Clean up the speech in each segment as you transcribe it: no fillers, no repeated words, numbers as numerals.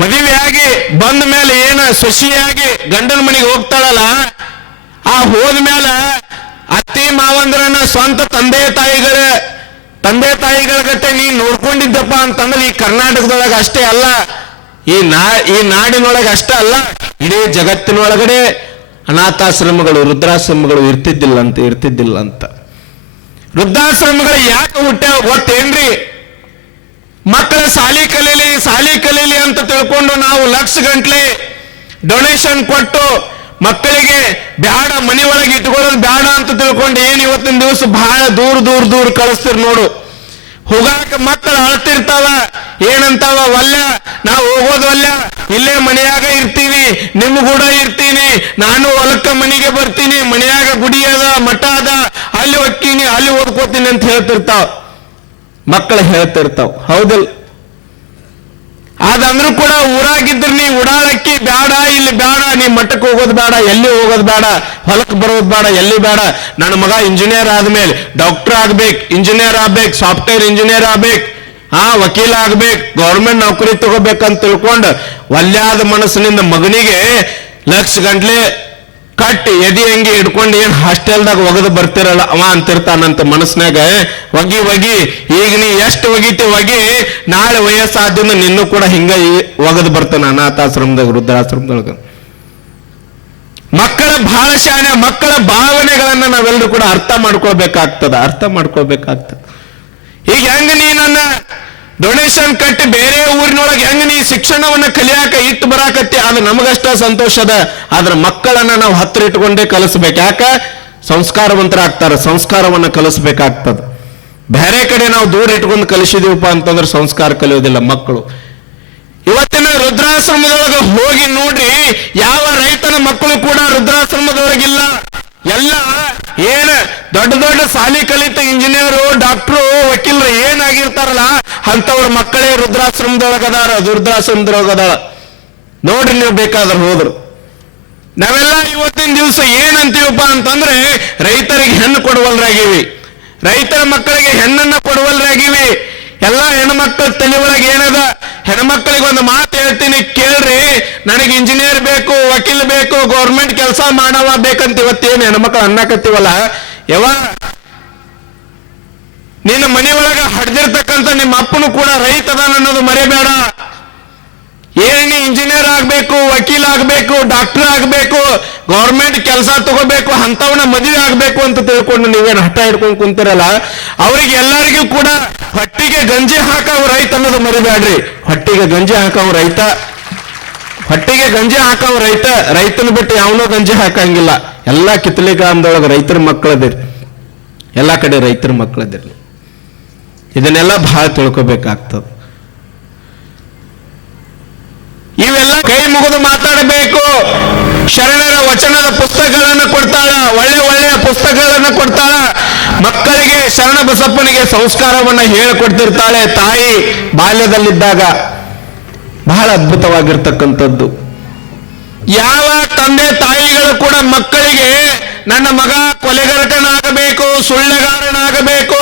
ಮದುವೆಯಾಗಿ ಬಂದ ಮೇಲೆ ಏನ ಸೊಸಿಯಾಗಿ ಗಂಡನ ಮನೆಗೆ ಹೋಗ್ತಾಳಲ್ಲ, ಆ ಹೋದ್ಮೇಲೆ ಅತ್ತಿ ಮಾವಂದ್ರನ್ನ ಸ್ವಂತ ತಂದೆ ತಾಯಿಗಳ ಗತೆ ನೀ ನೋಡ್ಕೊಂಡಿದ್ದಪ್ಪ ಅಂತಂದ್ರೆ ಈ ಕರ್ನಾಟಕದೊಳಗೆ ಅಷ್ಟೇ ಅಲ್ಲ, ಈ ನಾಡಿನೊಳಗೆ ಅಷ್ಟೇ ಅಲ್ಲ, ಇಡೀ ಜಗತ್ತಿನೊಳಗಡೆ ಅನಾಥಾಶ್ರಮಗಳು ವೃದ್ಧಾಶ್ರಮಗಳು ಇರ್ತಿದ್ದಿಲ್ಲ ಅಂತ. ವೃದ್ಧಾಶ್ರಮಗಳು ಯಾಕೆ ಹುಟ್ಟ್ಯಾವ ಗೊತ್ತೇನ್ರಿ? ಮಕ್ಕಳ ಸಾಲಿ ಕಲೀಲಿ ಅಂತ ತಿಳ್ಕೊಂಡು ನಾವು ಲಕ್ಷ ಗಂಟ್ಲೆ ಡೊನೇಷನ್ ಕೊಟ್ಟು ಮಕ್ಕಳಿಗೆ ಬ್ಯಾಡ, ಮನೆ ಒಳಗೆ ಇಟ್ಕೊಳ್ಳೋದು ಬ್ಯಾಡ ಅಂತ ತಿಳ್ಕೊಂಡು ಏನ್ ಇವತ್ತಿನ ದಿವಸ ಬಹಳ ದೂರ ಕಳಿಸ್ತೀರಿ ನೋಡು. ಹೋಗಾಕ ಮಕ್ಕಳು ಅಳ್ತಿರ್ತಾವ, ಏನಂತಾವ, ವಲ್ಯ ನಾವು ಹೋಗೋದವಲ್ಲ, ಇಲ್ಲೇ ಮನೆಯಾಗ ಇರ್ತೀನಿ, ನಿಮ್ಮ ಕೂಡ ಇರ್ತೀನಿ, ನಾನು ಹೊಲಕ್ಕ ಮನೆಗೆ ಬರ್ತೀನಿ, ಮನೆಯಾಗ ಗುಡಿ ಅದ ಮಠ ಅದ, ಅಲ್ಲಿ ಹೋಗ್ತೀನಿ, ಅಲ್ಲಿ ಓದ್ಕೋತೀನಿ ಅಂತ ಹೇಳ್ತಿರ್ತಾವ ಮಕ್ಕಳು ಹೇಳ್ತಿರ್ತಾವ. ಹೌದಲ್? ಅದಂದ್ರೂ ಕೂಡ ಊರಾಗಿದ್ರ ನೀ ಉಡಾಳಕ್ಕಿ ಬ್ಯಾಡ, ಇಲ್ಲಿ ಬ್ಯಾಡ, ನೀ ಮಠಕ್ಕೆ ಹೋಗೋದು ಬೇಡ, ಎಲ್ಲಿ ಹೋಗೋದು ಬೇಡ, ಹೊಲಕ್ಕೆ ಬರೋದು ಬೇಡ, ಎಲ್ಲಿ ಬೇಡ, ನನ್ನ ಮಗ ಇಂಜಿನಿಯರ್ ಆದ್ಮೇಲೆ ಡಾಕ್ಟರ್ ಆಗ್ಬೇಕು, ಇಂಜಿನಿಯರ್ ಆಗ್ಬೇಕು, ಸಾಫ್ಟ್ವೇರ್ ಇಂಜಿನಿಯರ್ ಆಗ್ಬೇಕು, ವಕೀಲ ಆಗ್ಬೇಕು, ಗೌರ್ಮೆಂಟ್ ನೌಕರಿ ತಗೋಬೇಕಂತ ತಿಳ್ಕೊಂಡು ಒಲ್ಯಾದ ಮನಸ್ಸಿನಿಂದ ಮಗನಿಗೆ ಲಕ್ಷ ಗಂಟ್ಲೆ ಕಟ್ಟಿ ಎದಿ ಹಂಗೆ ಹಿಡ್ಕೊಂಡು ಏನ್ ಹಾಸ್ಟೆಲ್ದಾಗ ಒಗದು ಬರ್ತಿರಲ್ಲ ಅವ ಅಂತಿರ್ತಾನಂತ ಮನಸ್ನಾಗ. ಒಗಿ ಈಗ ನೀ ಎಷ್ಟು ಒಗಿ ನಾಳೆ ವಯಸ್ಸಾದ್ರಿಂದ ನಿನ್ನೂ ಕೂಡ ಹಿಂಗ ಒಗದು ಬರ್ತಾನ ಅನಾಥಾಶ್ರಮದಾಗ ವೃದ್ಧಾಶ್ರಮದೊಳಗ. ಮಕ್ಕಳ ಬಹಳ ಶಾನೆ, ಮಕ್ಕಳ ಭಾವನೆಗಳನ್ನ ನಾವೆಲ್ಲರೂ ಕೂಡ ಅರ್ಥ ಮಾಡ್ಕೊಳ್ಬೇಕಾಗ್ತದ. ಈಗ ಹೆಂಗ ನೀ ನನ್ನ ಡೊನೇಷನ್ ಕಟ್ಟಿ ಬೇರೆ ಊರಿನೊಳಗೆ ಹೆಂಗ ನೀ ಶಿಕ್ಷಣವನ್ನ ಕಲಿಯಾಕ ಇಟ್ಟು ಬರಾಕತ್ತಿ, ಅದು ನಮಗಷ್ಟ ಸಂತೋಷದ. ಆದ್ರೆ ಮಕ್ಕಳನ್ನ ನಾವು ಹತ್ರ ಇಟ್ಕೊಂಡೇ ಕಲಿಸ್ಬೇಕು. ಯಾಕ? ಸಂಸ್ಕಾರವಂತರಾಗ್ತಾರ, ಸಂಸ್ಕಾರವನ್ನ ಕಲಿಸ್ಬೇಕಾಗ್ತದ. ಬೇರೆ ಕಡೆ ನಾವು ದೂರ ಇಟ್ಕೊಂಡು ಕಲಿಸಿದೀವಪ್ಪ ಅಂತಂದ್ರೆ ಸಂಸ್ಕಾರ ಕಲಿಯೋದಿಲ್ಲ ಮಕ್ಕಳು. ಇವತ್ತಿನ ವೃದ್ಧಾಶ್ರಮದೊಳಗೆ ಹೋಗಿ ನೋಡ್ರಿ, ಯಾವ ರೈತನ ಮಕ್ಕಳು ಕೂಡ ವೃದ್ಧಾಶ್ರಮದೊಳಗಿಲ್ಲ. ಎಲ್ಲ ಏನ ದೊಡ್ಡ ಸಾಲಿ ಕಲಿತ ಇಂಜಿನಿಯರು, ಡಾಕ್ಟ್ರು, ವಕೀಲರು ಏನಾಗಿರ್ತಾರಲ್ಲ ಅಂತವ್ರ ಮಕ್ಕಳೇ ವೃದ್ಧಾಶ್ರಮದೊಳಗದಾಳ. ನೋಡ್ರಿ ನೀವು ಬೇಕಾದ್ರೆ ಹೋದ್ರು. ನಾವೆಲ್ಲ ಇವತ್ತಿನ ದಿವಸ ಏನಂತೀವಪ್ಪ ಅಂತಂದ್ರೆ ರೈತರಿಗೆ ಹೆಣ್ಣು ಕೊಡುವಲ್ರಾಗಿವಿ, ರೈತರ ಮಕ್ಕಳಿಗೆ ಹೆಣ್ಣನ್ನ ಕೊಡುವಲ್ರಾಗಿವಿ. ಎಲ್ಲ ಹೆಣ್ಮಕ್ಳ ತಲೆ ಒಳಗೆ ಏನದ, ಹೆಣ್ಮಕ್ಳಿಗೆ ಒಂದು ಮಾತು ಹೇಳ್ತೀನಿ ಕೇಳ್ರಿ, ನನಗೆ ಇಂಜಿನಿಯರ್ ಬೇಕು, ವಕೀಲ್ ಬೇಕು, ಗೌರ್ಮೆಂಟ್ ಕೆಲಸ ಮಾಡವ ಬೇಕಂತ ಇವತ್ತೇನು ಹೆಣ್ಮಕ್ಳು ಅನ್ನಕತ್ತೀವಲ್ಲ, ನಿನ್ನ ಮನೆಯೊಳಗ ಹಡ್ದಿರ್ತಕ್ಕಂಥ ನಿಮ್ಮ ಅಪ್ಪನು ಕೂಡ ರೈತ ಅದಾನ ಅನ್ನೋದು ಮರೆಯಬೇಡ. ಏನಿ ಇಂಜಿನಿಯರ್ ಆಗ್ಬೇಕು, ವಕೀಲ್ ಆಗ್ಬೇಕು, ಡಾಕ್ಟರ್ ಆಗ್ಬೇಕು, ಗೌರ್ಮೆಂಟ್ ಕೆಲಸ ತಗೋಬೇಕು, ಅಂತವನ್ನ ಮದುವೆ ಆಗ್ಬೇಕು ಅಂತ ತಿಳ್ಕೊಂಡು ನೀವೇನು ಹಠ ಹಿಡ್ಕೊಂಡು ಕುಂತಿರಲ್ಲ, ಅವ್ರಿಗೆ ಎಲ್ಲರಿಗೂ ಕೂಡ ಹೊಟ್ಟಿಗೆ ಗಂಜಿ ಹಾಕವು ರೈತ ಅನ್ನೋದು ಮರಿಬೇಡ್ರಿ. ಹೊಟ್ಟಿಗೆ ಗಂಜಿ ಹಾಕವು ರೈತ, ರೈತನ ಬಿಟ್ಟು ಯಾವನೋ ಗಂಜಿ ಹಾಕಂಗಿಲ್ಲ. ಎಲ್ಲಾ ಕಿತ್ತಲೆ ಗ್ರಾಮದೊಳಗೆ ರೈತರ ಮಕ್ಕಳದಿರಿ, ಎಲ್ಲಾ ಕಡೆ ರೈತರ ಮಕ್ಕಳದಿರಿ. ಇದನ್ನೆಲ್ಲ ಬಹಳ ತಿಳ್ಕೊಬೇಕಾಗ್ತದೆ. ಇವೆಲ್ಲ ಕೈ ಮುಗಿದು ಮಾತಾಡಬೇಕು. ಶರಣರ ವಚನದ ಪುಸ್ತಕಗಳನ್ನು ಕೊಡ್ತಾಳ, ಒಳ್ಳೆಯ ಪುಸ್ತಕಗಳನ್ನು ಕೊಡ್ತಾಳ. ಮಕ್ಕಳಿಗೆ ಶರಣ ಬಸಪ್ಪನಿಗೆ ಸಂಸ್ಕಾರವನ್ನ ಹೇಳಿಕೊಡ್ತಿರ್ತಾಳೆ ತಾಯಿ ಬಾಲ್ಯದಲ್ಲಿದ್ದಾಗ. ಬಹಳ ಅದ್ಭುತವಾಗಿರ್ತಕ್ಕಂಥದ್ದು. ಯಾವ ತಂದೆ ತಾಯಿಗಳು ಕೂಡ ಮಕ್ಕಳಿಗೆ ನನ್ನ ಮಗ ಕೊಲೆಗರಟನಾಗಬೇಕು, ಸುಳ್ಳೆಗಾರನಾಗಬೇಕು,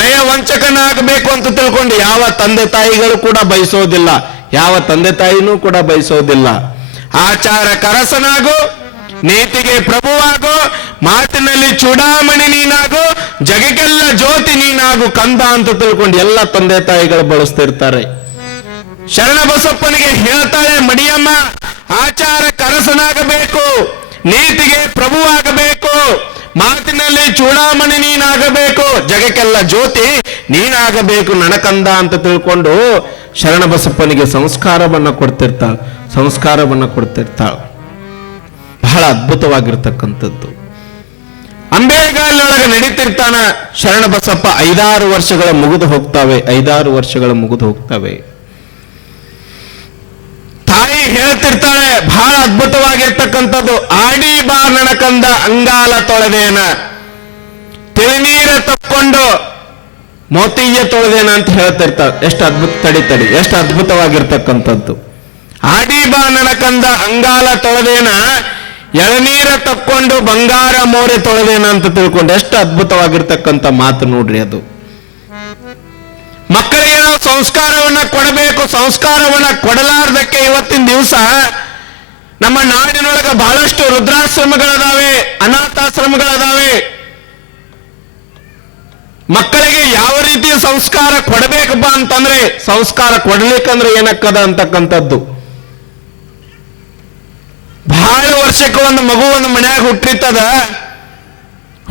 ನಯವಂಚಕನಾಗಬೇಕು ಅಂತ ತಿಳ್ಕೊಂಡು ಯಾವ ತಂದೆ ತಾಯಿಗಳು ಕೂಡ ಬಯಸೋದಿಲ್ಲ, ಯಾವ ತಂದೆ ತಾಯಿನೂ ಕೂಡ ಬಯಸೋದಿಲ್ಲ. ಆಚಾರ ಕರಸನಾಗು, ನೀತಿಗೆ ಪ್ರಭುವಾಗು, ಮಾತಿನಲ್ಲಿ ಚೂಡಾಮಣಿ ನೀನಾಗು, ಜಗಕ್ಕೆಲ್ಲ ಜ್ಯೋತಿ ನೀನಾಗು ಕಂದ ಅಂತ ತಿಳ್ಕೊಂಡು ಎಲ್ಲ ತಂದೆ ತಾಯಿಗಳು ಬಳಸ್ತಿರ್ತಾರೆ. ಶರಣ ಬಸಪ್ಪನಿಗೆ ಹೇಳ್ತಾಳೆ ಮಡಿಯಮ್ಮ, ಆಚಾರ ಕರಸನಾಗಬೇಕು, ನೀತಿಗೆ ಪ್ರಭುವಾಗಬೇಕು, ಮಾತಿನಲ್ಲಿ ಚೂಡಾಮಣಿ ನೀನಾಗಬೇಕು, ಜಗಕ್ಕೆಲ್ಲ ಜ್ಯೋತಿ ನೀನಾಗಬೇಕು ನನಕಂದ ಅಂತ ತಿಳ್ಕೊಂಡು ಶರಣ ಬಸಪ್ಪನಿಗೆ ಸಂಸ್ಕಾರವನ್ನ ಕೊಡ್ತಿರ್ತಾಳ. ಬಹಳ ಅದ್ಭುತವಾಗಿರ್ತಕ್ಕಂಥದ್ದು. ಅಂಬೇಗಾಲಿನೊಳಗೆ ನಡೀತಿರ್ತಾನ ಶರಣ ಬಸಪ್ಪ. 5-6 ವರ್ಷಗಳ ಮುಗಿದು ಹೋಗ್ತವೆ. ತಾಯಿ ಹೇಳ್ತಿರ್ತಾಳೆ, ಬಹಳ ಅದ್ಭುತವಾಗಿರ್ತಕ್ಕಂಥದ್ದು. ಆಡಿ ಬಾ ನಣಕಂದ ಅಂಗಾಲ ತೊಳೆದೇನ, ತಿಳಿನೀರ ತಕ್ಕೊಂಡು ಮೋತಿಯ್ಯ ತೊಳೆದೇನ ಅಂತ ಹೇಳ್ತಿರ್ತಾಳೆ. ಎಷ್ಟು ಅದ್ಭುತ, ತಡಿ ಎಷ್ಟು ಅದ್ಭುತವಾಗಿರ್ತಕ್ಕಂಥದ್ದು. ಆಡಿ ಬಾ ನಣಕಂದ ಅಂಗಾಲ ತೊಳೆದೇನ, ಎಳನೀರ ತಕ್ಕೊಂಡು ಬಂಗಾರ ಮೋರೆ ತೊಳೆದೇನ ಅಂತ ತಿಳ್ಕೊಂಡು ಎಷ್ಟು ಅದ್ಭುತವಾಗಿರ್ತಕ್ಕಂಥ ಮಾತು ನೋಡ್ರಿ ಅದು. ಮಕ್ಕಳಿಗೆ ನಾವು ಸಂಸ್ಕಾರವನ್ನ ಕೊಡಬೇಕು. ಸಂಸ್ಕಾರವನ್ನ ಕೊಡಲಾರ್ದಕ್ಕೆ ಇವತ್ತಿನ ದಿವಸ ನಮ್ಮ ನಾಡಿನೊಳಗೆ ಬಹಳಷ್ಟು ವೃದ್ಧಾಶ್ರಮಗಳದಾವೆ, ಅನಾಥಾಶ್ರಮಗಳದಾವೆ. ಮಕ್ಕಳಿಗೆ ಯಾವ ರೀತಿಯ ಸಂಸ್ಕಾರ ಕೊಡಬೇಕಪ್ಪ ಅಂತಂದ್ರೆ, ಸಂಸ್ಕಾರ ಕೊಡ್ಲಿಕ್ಕಂದ್ರೆ ಏನಕ್ಕದ ಅಂತಕ್ಕಂಥದ್ದು. ಬಹಳ ವರ್ಷಕ್ಕೆ ಒಂದು ಮಗು ಒಂದು ಮನ್ಯಾಗ ಹುಟ್ಟಿರ್ತದ.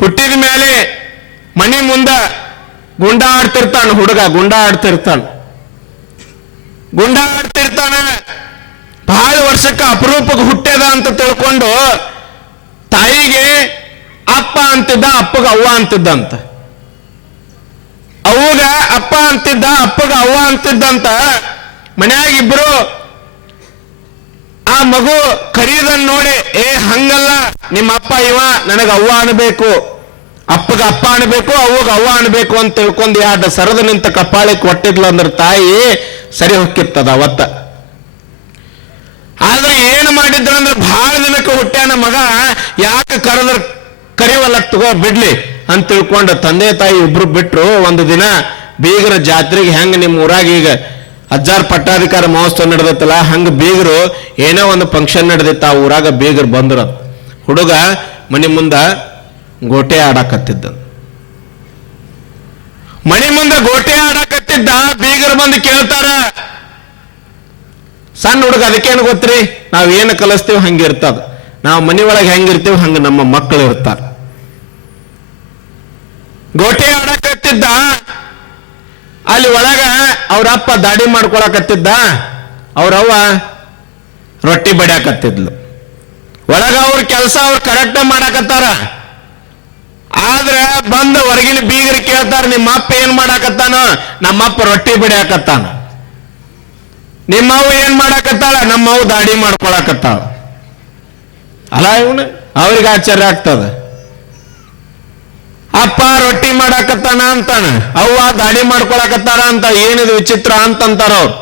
ಹುಟ್ಟಿದ ಮೇಲೆ ಮನೆ ಮುಂದ ಗುಂಡ ಆಡ್ತಿರ್ತಾನ ಹುಡುಗ, ಗುಂಡ ಆಡ್ತಿರ್ತಾನ. ಬಹಳ ವರ್ಷಕ್ಕೆ ಅಪರೂಪಕ್ಕೆ ಹುಟ್ಟ್ಯದ ಅಂತ ತಿಳ್ಕೊಂಡು ತಾಯಿಗೆ ಅಪ್ಪ ಅಂತಿದ್ದ, ಅಪ್ಪಗ ಅವ್ವ ಅಂತಿದ್ದಂತ. ಅವ್ವಗ ಅಪ್ಪ ಅಂತಿದ್ದ, ಅಪ್ಪಗ ಅವ್ವ ಅಂತಿದ್ದಂತ. ಮನ್ಯಾಗ ಇಬ್ರು ಆ ಮಗು ಕರೀದನ್ ನೋಡಿ, ಹಂಗಲ್ಲ, ನಿಮ್ಮ ಅಪ್ಪ ಇವ, ನನಗ ಅವ್ವ ಅನ್ಬೇಕು, ಅಪ್ಪಗ ಅಪ್ಪ ಅನ್ಬೇಕು, ಅವ್ವಗ ಅವ್ವ ಅನ್ಬೇಕು ಅಂತ ತಿಳ್ಕೊಂಡು ಎರಡು ಸರದ ನಿಂತ ಕಪ್ಪಾಳಿ ಕೊಟ್ಟಿದ್ಲು ಅಂದ್ರೆ ತಾಯಿ ಸರಿ ಹೊಕ್ಕಿರ್ತದ ಅವತ್ತ. ಆದ್ರೆ ಏನು ಮಾಡಿದ್ರ ಅಂದ್ರೆ ಬಹಳ ದಿನಕ್ಕೆ ಹುಟ್ಟ್ಯಾನ ಮಗ, ಯಾಕೆ ಕರಿವಲ್ಲ, ತಗೋ ಬಿಡ್ಲಿ ಅಂತ ತಿಳ್ಕೊಂಡು ತಂದೆ ತಾಯಿ ಇಬ್ರು ಬಿಟ್ರು. ಒಂದು ದಿನ ಬೀಗರ ಜಾತ್ರೆಗೆ ಹೆಂಗ ನಿಮ್ಮ ಊರಾಗ ಈಗ ಅಜ್ಜಾರ್ ಪಟ್ಟಾಧಿಕಾರ ಮಹೋತ್ಸವ ನಡೆದತ್ತಲ್ಲ, ಹಂಗ ಬೀಗರು ಏನೋ ಒಂದು ಫಂಕ್ಷನ್ ನಡೆದಿತ್ತ, ಆ ಊರಾಗ ಬೀಗರು ಬಂದ್ರು. ಹುಡುಗ ಮನೆ ಮುಂದ ಗೋಟೆ ಆಡಕತ್ತಿದ್ದ. ಮನೆ ಮುಂದೆ ಗೋಟೆ ಆಡಕತ್ತಿದ್ದ. ಬೀಗರು ಬಂದು ಕೇಳ್ತಾರ, ಸಣ್ಣ ಹುಡುಗ ಅದಕ್ಕೇನು ಗೊತ್ತ್ರಿ, ನಾವೇನು ಕಲಿಸ್ತೀವಿ ಹಂಗಿರ್ತದ, ನಾವು ಮನೆ ಒಳಗೆ ಹೆಂಗಿರ್ತೀವಿ ಹಂಗ ನಮ್ಮ ಮಕ್ಕಳು ಇರ್ತಾರ. ಗೋಟೆ ಆಡಕತ್ತಿದ್ದ. ಅಲ್ಲಿ ಒಳಗ ಅವ್ರಪ್ಪ ದಾಡಿ ಮಾಡ್ಕೊಳಕತ್ತಿದ್ದ, ಅವ್ರವ್ವ ರೊಟ್ಟಿ ಬಡಿಯಾಕತ್ತಿದ್ಲು. ಒಳಗ ಅವ್ರ ಕೆಲಸ ಅವ್ರು ಕರೆಕ್ಟ್ ಮಾಡಾಕತ್ತಾರ. ಆದ್ರೆ ಬಂದು ಹೊರಗಿನ ಬೀಗರು ಕೇಳ್ತಾರ, ನಿಮ್ಮ ಅಪ್ಪ ಏನ್ ಮಾಡಾಕತ್ತಾನ? ನಮ್ಮಪ್ಪ ರೊಟ್ಟಿ ಬಡಿಯಾಕತ್ತಾನ. ನಿಮ್ಮವ್ವ ಏನ್ ಮಾಡಾಕತ್ತಾಳ? ನಮ್ಮವ್ವ ದಾಡಿ ಮಾಡ್ಕೊಳಕತ್ತಾಳ. ಅಲ್ಲ ಇವನು ಅವ್ರಿಗೆ ಆಶ್ಚರ್ಯ ಆಗ್ತದ. ಅಪ್ಪ ರೊಟ್ಟಿ ಮಾಡಾಕತ್ತಾನ ಅಂತಾನ, ಅವ್ವ ದಾಡಿ ಮಾಡ್ಕೊಳಕತ್ತಾರ ಅಂತ, ಏನಿದು ವಿಚಿತ್ರ ಅಂತಂತಾರ ಅವ್ರು.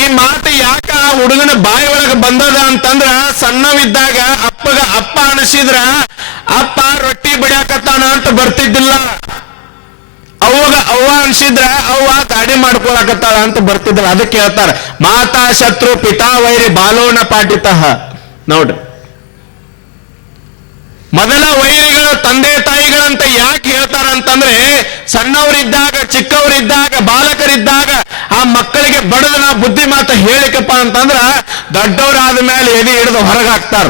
ಈ ಮಾತು ಯಾಕ ಆ ಹುಡುಗನ ಬಾಯಿ ಒಳಗೆ ಬಂದದ ಅಂತಂದ್ರ, ಸಣ್ಣವಿದ್ದಾಗ ಅಪ್ಪಗ ಅಪ್ಪ ಅನಿಸಿದ್ರ ಅಪ್ಪ ರೊಟ್ಟಿ ಬಡಿಯಾಕತ್ತಾನ ಅಂತ ಬರ್ತಿದ್ದಿಲ್ಲ. ಅವ್ವಗ ಅವ್ವ ಅನ್ಸಿದ್ರ ಅವ್ವ ದಾಡಿ ಮಾಡ್ಕೊಳಕತ್ತಾಳ ಅಂತ ಬರ್ತಿದ್ರ. ಅದಕ್ಕೆ ಹೇಳ್ತಾರ, ಮಾತಾ ಶತ್ರು ಪಿತಾ ವೈರಿ ಬಾಲೋನ ಪಾಠಿತಃ. ನೋಡ್ರಿ, ಮೊದಲ ವೈರಿಗಳು ತಂದೆ ತಾಯಿಗಳಂತ ಯಾಕೆ ಹೇಳ್ತಾರ ಅಂತಂದ್ರೆ, ಸಣ್ಣವರಿದ್ದಾಗ, ಚಿಕ್ಕವರಿದ್ದಾಗ, ಬಾಲಕರಿದ್ದಾಗ ಆ ಮಕ್ಕಳಿಗೆ ಬಡದ ನಾವು ಬುದ್ಧಿ ಮಾತ ಹೇಳಿಕಪ್ಪ ಅಂತಂದ್ರ ದೊಡ್ಡವರಾದ ಮೇಲೆ ಎದೆ ಹಿಡಿದು ಹೊರಗೆ ಹಾಕ್ತಾರ.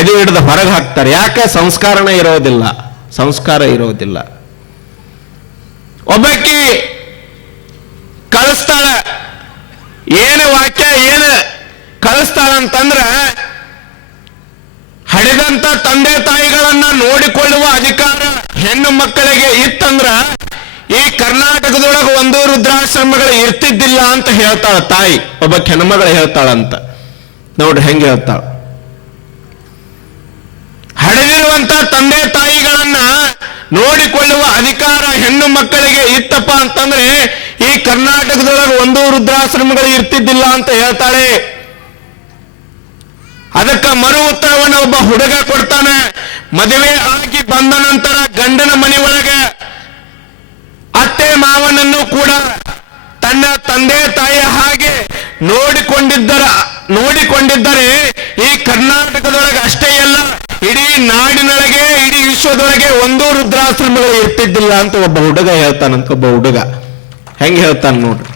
ಎದೆ ಹಿಡಿದು ಹೊರಗೆ ಹಾಕ್ತಾರೆ. ಯಾಕೆ? ಸಂಸ್ಕಾರನೇ ಇರೋದಿಲ್ಲ, ಸಂಸ್ಕಾರ ಇರೋದಿಲ್ಲ. ಒಬ್ಬಕ್ಕಿ ಕಳಿಸ್ತಾಳ, ಏನು ವಾಕ್ಯ ಏನು ಕಳಿಸ್ತಾಳ ಅಂತಂದ್ರ, ಹಡೆದಂತ ತಂದೆ ತಾಯಿಗಳನ್ನ ನೋಡಿಕೊಳ್ಳುವ ಅಧಿಕಾರ ಹೆಣ್ಣು ಮಕ್ಕಳಿಗೆ ಇತ್ತಂದ್ರ ಈ ಕರ್ನಾಟಕದೊಳಗೆ ಒಂದು ವೃದ್ಧಾಶ್ರಮಗಳು ಇರ್ತಿದ್ದಿಲ್ಲ ಅಂತ ಹೇಳ್ತಾಳ ತಾಯಿ. ಒಬ್ಬ ಹೆಣ್ಮಗಳು ಹೇಳ್ತಾಳಂತ. ನೋಡ್ರಿ ಹೆಂಗೆ ಹೇಳ್ತಾಳ. ಹಡೆದಿರುವಂತ ತಂದೆ ತಾಯಿಗಳನ್ನ ನೋಡಿಕೊಳ್ಳುವ ಅಧಿಕಾರ ಹೆಣ್ಣು ಮಕ್ಕಳಿಗೆ ಇತ್ತಪ್ಪ ಅಂತಂದ್ರೆ ಈ ಕರ್ನಾಟಕದೊಳಗೆ ಒಂದು ವೃದ್ಧಾಶ್ರಮಗಳು ಇರ್ತಿದ್ದಿಲ್ಲ ಅಂತ ಹೇಳ್ತಾಳೆ. ಅದಕ್ಕೆ ಮರು ಉತ್ತರವನ್ನು ಒಬ್ಬ ಹುಡುಗ ಕೊಡ್ತಾನೆ. ಮದುವೆ ಆಗಿ ಬಂದ ನಂತರ ಗಂಡನ ಮನೆ ಒಳಗೆ ಅತ್ತೆ ಮಾವನನ್ನು ಕೂಡ ತನ್ನ ತಂದೆ ತಾಯಿಯ ಹಾಗೆ ನೋಡಿಕೊಂಡಿದ್ದರೆ ಈ ಕರ್ನಾಟಕದೊಳಗೆ ಅಷ್ಟೇ ಅಲ್ಲ, ಇಡೀ ನಾಡಿನೊಳಗೆ, ಇಡೀ ವಿಶ್ವದೊಳಗೆ ಒಂದು ವೃದ್ಧಾಶ್ರಮಗಳು ಇರ್ತಿದ್ದಿಲ್ಲ ಅಂತ ಒಬ್ಬ ಹುಡುಗ ಹೇಳ್ತಾನಂತ. ಒಬ್ಬ ಹುಡುಗ ಹೆಂಗೆ ಹೇಳ್ತಾನೆ ನೋಡ್ರಿ.